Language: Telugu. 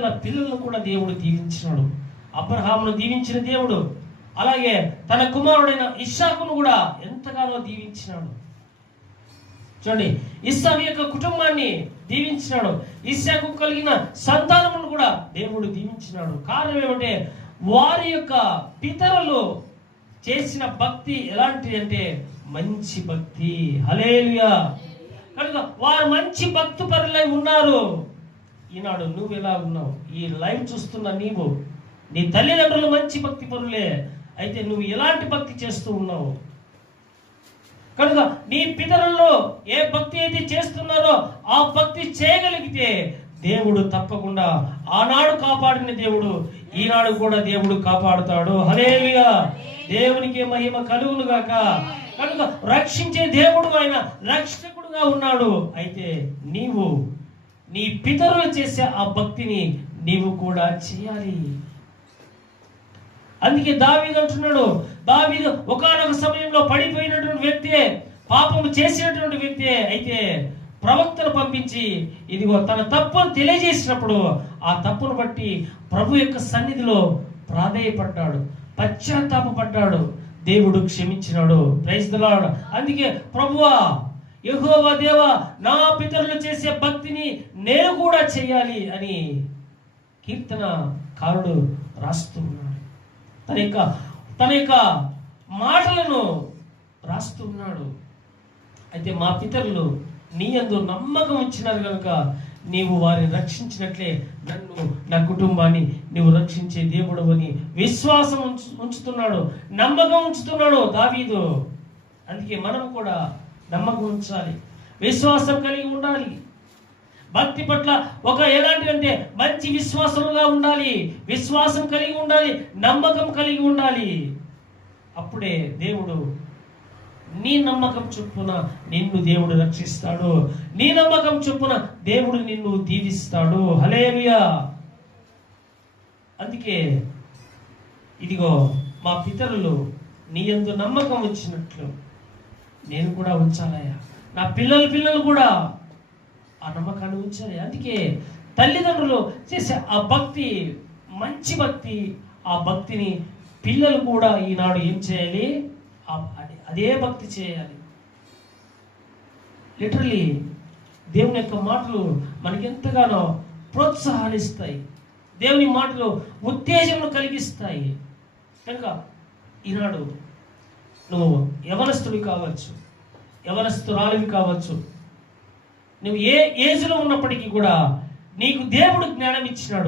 తన పిల్లలను కూడా దేవుడు దీవించినాడు. అబ్రహామును దీవించిన దేవుడు అలాగే తన కుమారుడైన ఇస్సాకును కూడా ఎంతగానో దీవించినాడు. చూడండి ఇస్సాకు యొక్క కుటుంబాన్ని దీవించినాడు. ఇస్సాకు కలిగిన సంతానమును కూడా దేవుడు దీవించినాడు. కారణం ఏమంటే వారి యొక్క పితరులు చేసిన భక్తి ఎలాంటిది అంటే మంచి భక్తి. హలేలుయా కనుక వారు మంచి భక్తి పరులై ఉన్నారు. ఈనాడు నువ్వు ఎలా ఉన్నావు? ఈ లైవ్ చూస్తున్న నీవు నీ తల్లిదండ్రులు మంచి భక్తి పరులే అయితే నువ్వు ఎలాంటి భక్తి చేస్తూ ఉన్నావు? కనుక నీ పితరుల్లో ఏ భక్తి అయితే చేస్తున్నారో ఆ భక్తి చేయగలిగితే దేవుడు తప్పకుండా ఆనాడు కాపాడిన దేవుడు ఈనాడు కూడా దేవుడు కాపాడుతాడు. హలేలుయా దేవునికి మహిమ కలుగును గాక. కనుక రక్షించే దేవుడు ఆయన రక్షకుడుగా ఉన్నాడు. అయితే నీవు నీ పితరులు చేసే ఆ భక్తిని నీవు కూడా చేయాలి. అందుకే దావీదు అంటున్నాడు. దావీదు ఒకానొక సమయంలో పడిపోయినటువంటి వ్యక్తే పాపము చేసినటువంటి వ్యక్తే అయితే ప్రవక్తను పంపించి ఇదిగో తన తప్పును తెలియజేసినప్పుడు ఆ తప్పును బట్టి ప్రభు యొక్క సన్నిధిలో ప్రాధేయపడ్డాడు పశ్చాత్తాపడ్డాడు దేవుడు క్షమించినాడు. ప్రైజ్ దలాడు అందుకే ప్రభువా యహోవ దేవ నా పితరులు చేసే భక్తిని నేను కూడా చేయాలి అని కీర్తన కారుడు రాస్తున్నాడు తన యొక్క తన యొక్క మాటలను రాస్తున్నాడు అయితే మా పితరులు నీ అందు నమ్మకం ఉంచినారు కనుక నీవు వారిని రక్షించినట్లే నన్ను నా కుటుంబాన్ని నీవు రక్షించే దేవుడు అని విశ్వాసం ఉంచు- ఉంచుతున్నాడు నమ్మకం ఉంచుతున్నాడు దావీదు. అందుకే మనం కూడా నమ్మకం ఉంచాలి. విశ్వాసం కలిగి ఉండాలి. భక్తి పట్ల ఒక ఎలాంటిదంటే మంచి విశ్వాసముగా ఉండాలి. విశ్వాసం కలిగి ఉండాలి నమ్మకం కలిగి ఉండాలి. అప్పుడే దేవుడు నీ నమ్మకం చొప్పున నిన్ను దేవుడు రక్షిస్తాడు. నీ నమ్మకం చొప్పున దేవుడు నిన్ను దీవిస్తాడు. హలేలుయా అందుకే ఇదిగో మా పితరులు నీ ఎందు నమ్మకం వచ్చినట్లు నేను కూడా ఉంచాలయ్యా. నా పిల్లల పిల్లలు కూడా ఆ నమ్మకాన్ని ఉంచాలి. అందుకే తల్లిదండ్రులు చేసే ఆ భక్తి మంచి భక్తి ఆ భక్తిని పిల్లలు కూడా ఈనాడు ఏం చేయాలి? అదే- అదే భక్తి చేయాలి. లిటరలీ దేవుని యొక్క మాటలు మనకి ఎంతగానో ప్రోత్సాహాన్నిస్తాయి. దేవుని మాటలు ఉత్తేజం కలిగిస్తాయి. కనుక ఈనాడు నువ్వు యవనస్తువి కావచ్చు యవనస్తురాలివి కావచ్చు. నువ్వు ఏ ఏజ్లో ఉన్నప్పటికీ కూడా నీకు దేవుడు జ్ఞానం ఇచ్చినాడు.